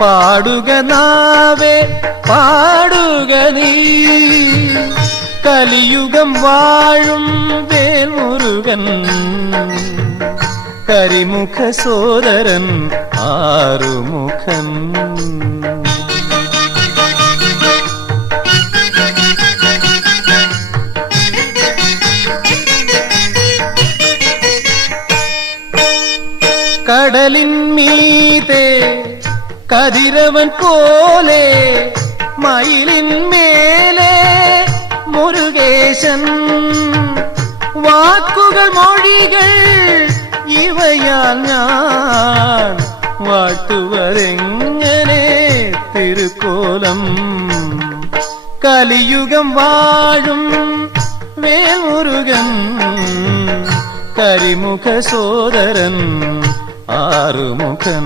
പാടുക നാവേ പാടുക നീ, കലിയുഗം വാഴും വേൽമുരുകൻ, കരിമുഖ സോദരൻ ആറുമുഖൻ. കടലിൻ മീതെ കതിരവൻ പോലെ, മയിലിൻ മേലെ മുരുകേശൻ, വാക്കുകൾ മൊഴികൾ ഇവയാൽ ഞാൻ വാഴ്ത്തുവതെങ്ങനെ തിരുക്കോലം. കലിയുഗം വാഴും വേൽമുരുകൻ, കരിമുഖ സോദരൻ ആറുമുഖൻ.